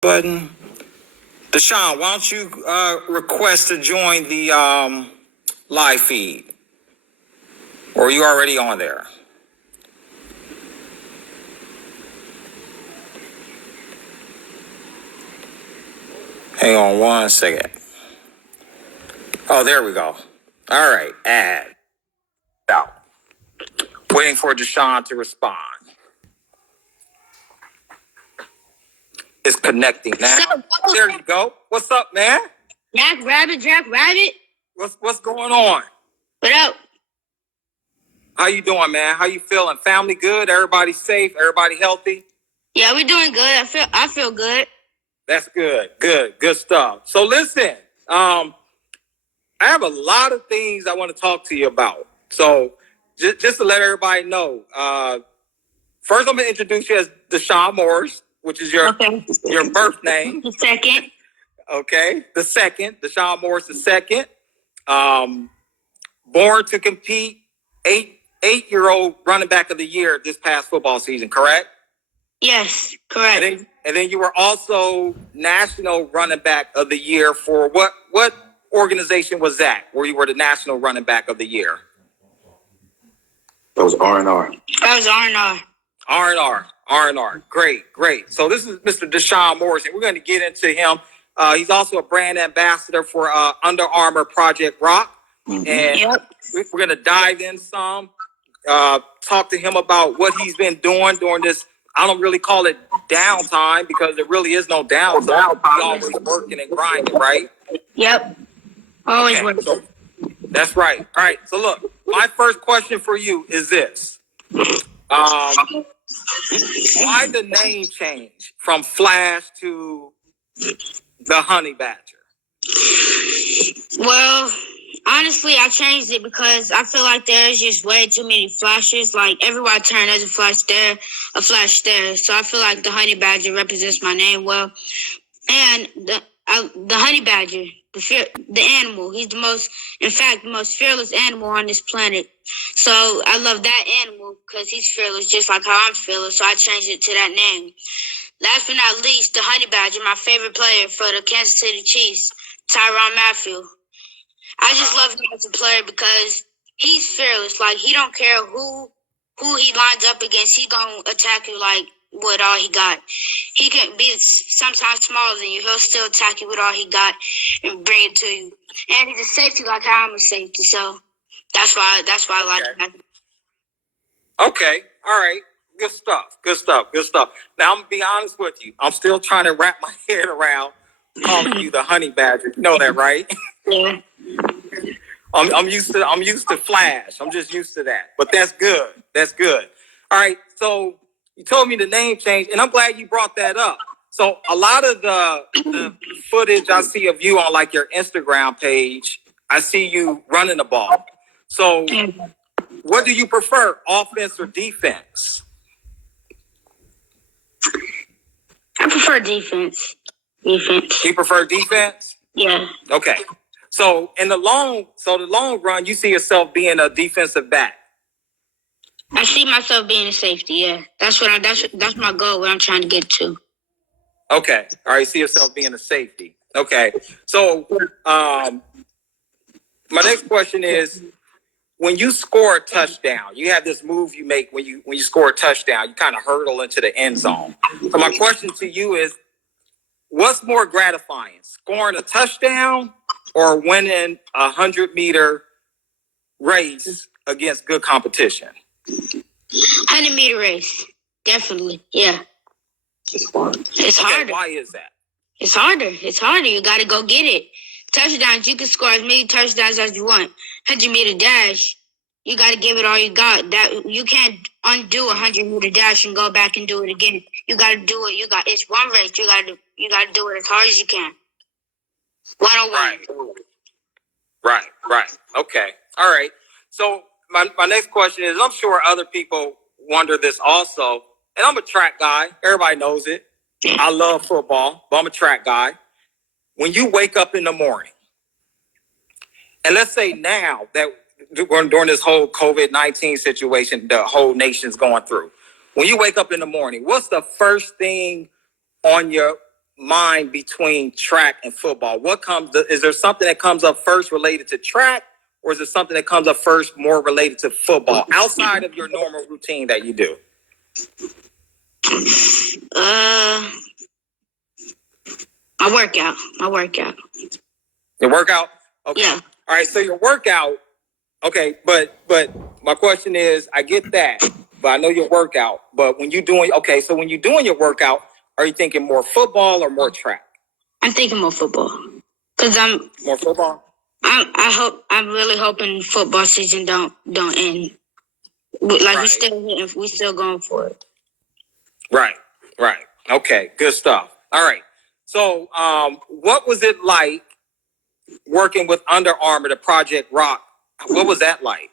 button. Deshaun, why don't you request to join the live feed? Or are you already on there? Hang on one second. Oh, there we go. All right, add. Out. Waiting for Deshaun to respond. It's connecting now. There you go. What's up, man? Jack Rabbit. What's going on? What up? How you doing, man? How you feeling? Family good? Everybody safe? Everybody healthy? Yeah, we're doing good. I feel good. That's good. Good stuff. So listen, I have a lot of things I want to talk to you about. So just to let everybody know, first I'm going to introduce you as Deshaun Morris, which is your birth name. The second. Okay. The second, Deshaun Morris the second. Born to compete, eight-year-old running back of the year this past football season, correct? Yes, correct. And then you were also national running back of the year for what organization was that, where you were the national running back of the year? That was R&R. That was R&R. R&R. Great. So this is Mr. Deshaun Morris, and we're going to get into him. He's also a brand ambassador for Under Armour Project Rock. Mm-hmm. And we're going to dive in some, talk to him about what he's been doing during this. I don't really call it downtime because there really is no downtime. We're always working and grinding, right? Yep. Always working. So, that's right. All right. So look, my first question for you is this. Why the name change from Flash to the Honey Badger? Well, honestly, I changed it because I feel like there's just way too many flashes. Like everywhere I turn, there's a flash there, a flash there. So I feel like the Honey Badger represents my name well. And the Honey Badger, the animal, he's the most fearless animal on this planet. So I love that animal because he's fearless, just like how I'm fearless. So I changed it to that name. Last but not least, the Honey Badger, my favorite player for the Kansas City Chiefs, Tyrann Mathieu. I just love him as a player because he's fearless. Like, he don't care who he lines up against. He gonna attack you like with all he got. He can be sometimes smaller than you. He'll still attack you with all he got and bring it to you. And he's a safety like how I'm a safety. So that's why I like him. Okay. All right. Good stuff. Now, I'm going to be honest with you. I'm still trying to wrap my head around calling you the Honey Badger. You know that, right? Yeah. I'm used to Flash. I'm just used to that. But that's good. All right. So you told me the name change, and I'm glad you brought that up. So a lot of the footage I see of you on like your Instagram page, I see you running the ball. So what do you prefer, offense or defense? I prefer defense. You prefer defense? Yeah. Okay. So the long run, you see yourself being a defensive back. I see myself being a safety. Yeah, that's my goal. What I'm trying to get to. Okay. All right. See yourself being a safety. Okay. So, my next question is, when you score a touchdown, you have this move you make when you score a touchdown. You kind of hurdle into the end zone. So my question to you is, what's more gratifying, scoring a touchdown or winning a 100-meter race against good competition? 100-meter race, definitely. Yeah. It's fun. It's harder. Why is that? It's harder. You got to go get it. Touchdowns, you can score as many touchdowns as you want. 100-meter dash, you got to give it all you got. That you can't undo a 100-meter dash and go back and do it again. You got to do it. It's one race. You got to do it as hard as you can. 101. Right. Okay. All right. So my next question is, I'm sure other people wonder this also, and I'm a track guy. Everybody knows it. I love football, but I'm a track guy. When you wake up in the morning, and let's say now that during this whole COVID-19 situation, the whole nation's going through, when you wake up in the morning, what's the first thing on your mind between track and football? Is there something that comes up first related to track, or is it something that comes up first more related to football outside of your normal routine that you do? My workout. Your workout? Okay. Yeah. All right. So your workout. Okay. But my question is, I get that, but I know your workout. But when you're doing your workout, are you thinking more football or more track? I'm thinking more football. Cause I'm More football. I'm really hoping football season don't end. Like Right. we still going for it. Right. Okay, good stuff. All right. So, what was it like working with Under Armour, the Project Rock? What was that like?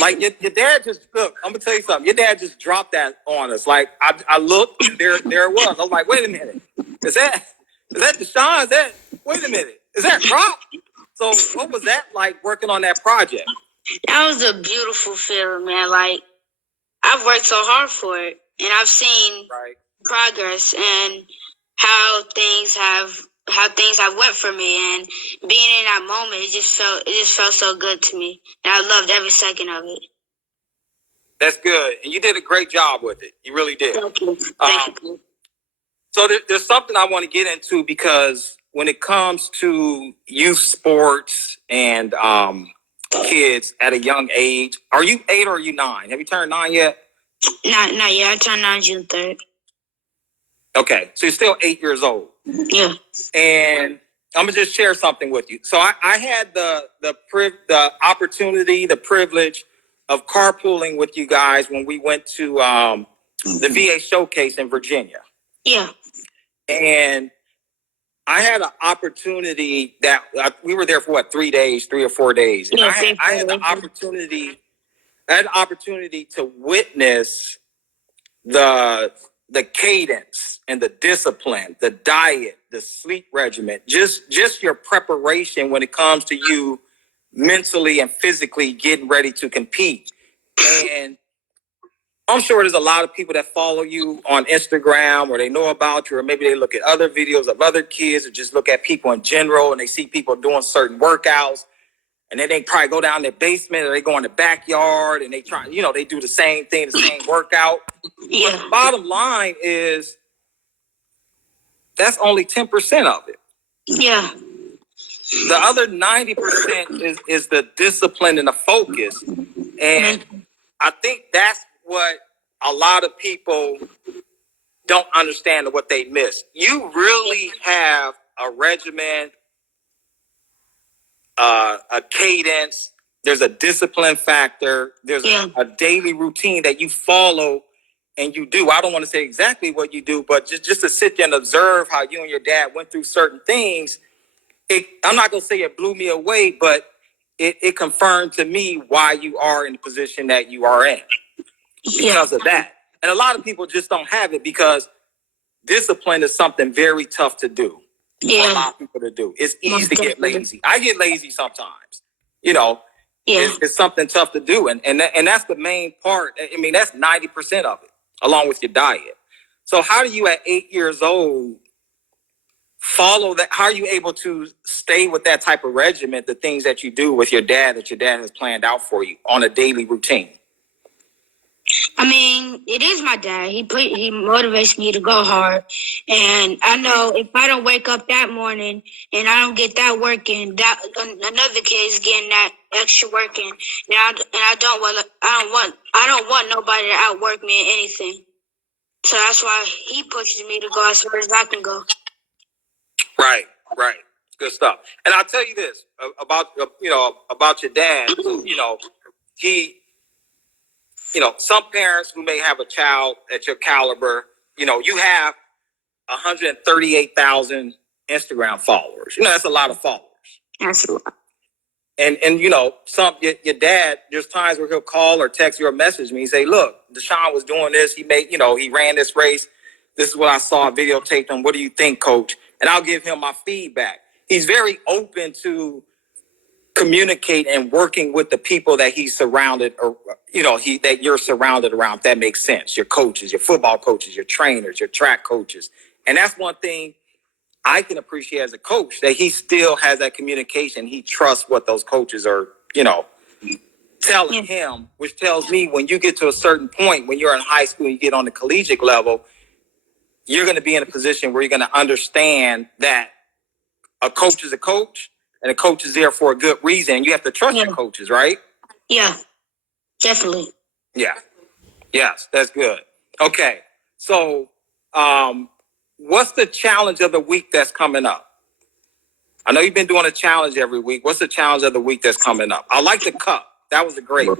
Like your dad just look. I'm gonna tell you something. Your dad just dropped that on us. Like I looked and there it was. I was like, wait a minute, is that Deshaun? Wait a minute, is that Rock? So, what was that like working on that project? That was a beautiful feeling, man. Like I've worked so hard for it, and I've seen progress and how things have went for me, and being in that moment, it just felt so good to me, and I loved every second of it. That's good, and you did a great job with it. You really did. Thank you. Thank you. So there's something I want to get into, because when it comes to youth sports and kids at a young age, are you 8 or are you 9? Have you turned 9 yet? Not yet. I turned 9 June 3rd. Okay, so you're still 8 years old. Yeah. And I'm gonna just share something with you. So I had the opportunity, the privilege of carpooling with you guys when we went to the VA showcase in Virginia. Yeah. And I had an opportunity that we were there for 3 or 4 days. And Yeah, I had the opportunity to witness the cadence and the discipline, the diet, the sleep regimen, just your preparation when it comes to you mentally and physically getting ready to compete. And I'm sure there's a lot of people that follow you on Instagram, or they know about you, or maybe they look at other videos of other kids, or just look at people in general and they see people doing certain workouts, and then they probably go down their basement or they go in the backyard and they try, they do the same thing, the same workout. Yeah. But the bottom line is that's only 10% of it. Yeah. The other 90% is the discipline and the focus. And I think that's what a lot of people don't understand what they miss. You really have a regimen, a cadence. There's a discipline factor. There's a daily routine that you follow and you do. I don't want to say exactly what you do, but just to sit there and observe how you and your dad went through certain things. I'm not going to say it blew me away, but it confirmed to me why you are in the position that you are in because of that. And a lot of people just don't have it because discipline is something very tough to do for a lot of people to do. It's easy to get lazy. I get lazy sometimes, It's something tough to do. And that's the main part. I mean, that's 90% of it, along with your diet. So how do you at 8 years old follow that? How are you able to stay with that type of regimen, the things that you do with your dad that your dad has planned out for you on a daily routine? I mean, it is my dad. He motivates me to go hard, and I know if I don't wake up that morning and I don't get that work in, that another kid is getting that extra work in, and I don't want nobody to outwork me in anything. So that's why he pushes me to go as far as I can go. Right. Good stuff. And I'll tell you this about your dad. Some parents who may have a child at your caliber, you have 138,000 Instagram followers. That's a lot of followers. That's a lot. And your dad, there's times where he'll call or text you or message me and say, look, Deshaun was doing this. He ran this race. This is what I saw, videotaped him. What do you think, coach? And I'll give him my feedback. He's very open to communicate and working with the people that he's surrounded, or that you're surrounded around, if that makes sense. Your coaches, your football coaches, your trainers, your track coaches. And that's one thing I can appreciate as a coach that he still has that communication. He trusts what those coaches are, telling him, which tells me when you get to a certain point, when you're in high school, you get on the collegiate level, you're going to be in a position where you're going to understand that a coach is a coach and a coach is there for a good reason. You have to trust your coaches, right? Yeah, definitely. Yeah. Yes, that's good. Okay. So, what's the challenge of the week that's coming up? I know you've been doing a challenge every week. What's the challenge of the week that's coming up? I like the cup. That was a great one.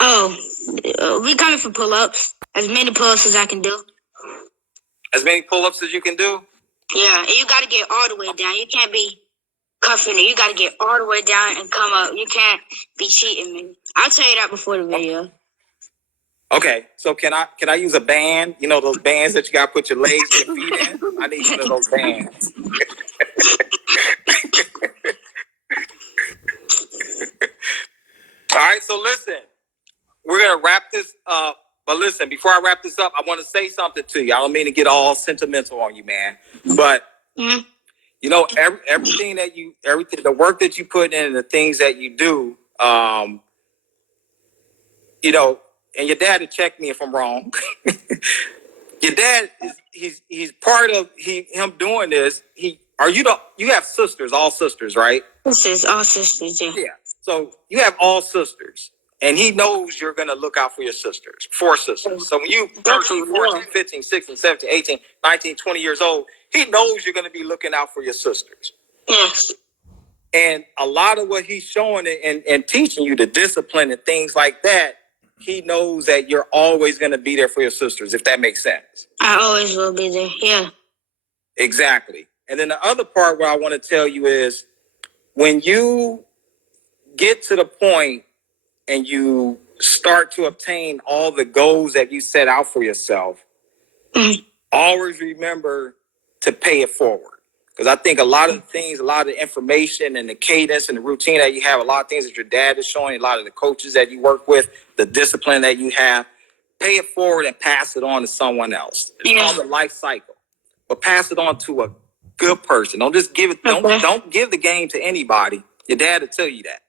Oh, we coming for pull-ups. As many pull-ups as I can do. As many pull-ups as you can do? Yeah, and you got to get all the way down. You can't be cuffing it. You got to get all the way down and come up. You can't be cheating me. I'll tell you that before the video. Okay, so can I use a band? You know those bands that you got to put your legs and your feet in? I need one of those bands. All right, so listen, we're going to wrap this up. But listen, before I wrap this up, I want to say something to you. I don't mean to get all sentimental on you, man. But, everything the work that you put in and the things that you do, and your dad had check me if I'm wrong. Your dad he's part of him doing this. You have sisters, all sisters, right? Sisters, all sisters, yeah. Yeah. So you have all sisters. And he knows you're going to look out for your sisters, 4 sisters. So when you 13, 14, 15, 16, 17, 18, 19, 20 years old, he knows you're going to be looking out for your sisters. Yes. And a lot of what he's showing and teaching you, the discipline and things like that, he knows that you're always going to be there for your sisters, if that makes sense. I always will be there, yeah. Exactly. And then the other part where I want to tell you is when you get to the point and you start to obtain all the goals that you set out for yourself, always remember to pay it forward. Because I think a lot of the things, a lot of the information and the cadence and the routine that you have, a lot of things that your dad is showing, a lot of the coaches that you work with, the discipline that you have, pay it forward and pass it on to someone else. It's called the life cycle. But pass it on to a good person. Don't just give it, don't give the game to anybody. Your dad will tell you that.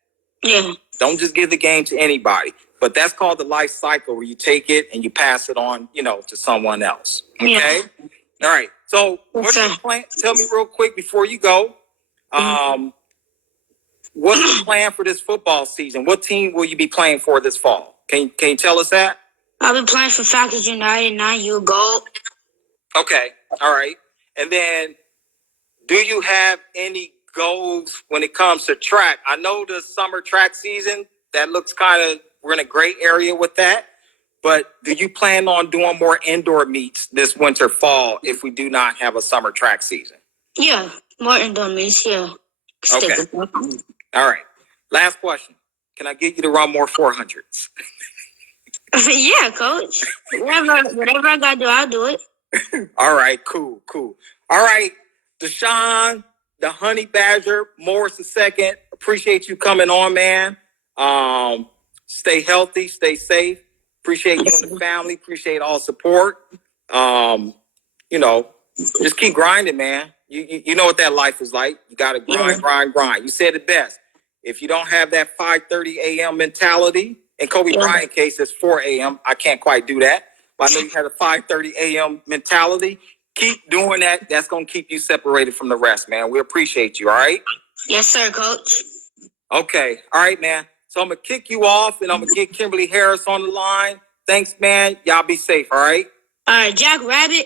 Yeah. Don't just give the game to anybody. But that's called the life cycle where you take it and you pass it on, to someone else. Okay? Yeah. All right. So what are you plan? Tell me real quick before you go. What's the plan for this football season? What team will you be playing for this fall? Can you tell us that? I'll be playing for Falcons United, 9U Gold. Okay. All right. And then do you have any goals when it comes to track? I know the summer track season, that looks we're in a great area with that. But do you plan on doing more indoor meets this winter, fall, if we do not have a summer track season? Yeah, more indoor meets, yeah. Okay. All right. Last question. Can I get you to run more 400s? Yeah, coach. Whatever I got to do, I'll do it. All right, cool. All right, Deshaun, the Honey Badger, Morris II, appreciate you coming on, man. Stay healthy, stay safe. Appreciate you and the family. Appreciate all support. Just keep grinding, man. You know what that life is like. You got to grind. You said it best. If you don't have that 5:30 a.m. mentality, in Kobe Bryant case, it's 4 a.m. I can't quite do that. But I know you had a 5:30 a.m. mentality. Keep doing that. That's going to keep you separated from the rest, man. We appreciate you, all right? Yes, sir, coach. Okay. All right, man. So I'm going to kick you off, and I'm going to get Kimberly Harris on the line. Thanks, man. Y'all be safe, all right? All right, Jack Rabbit.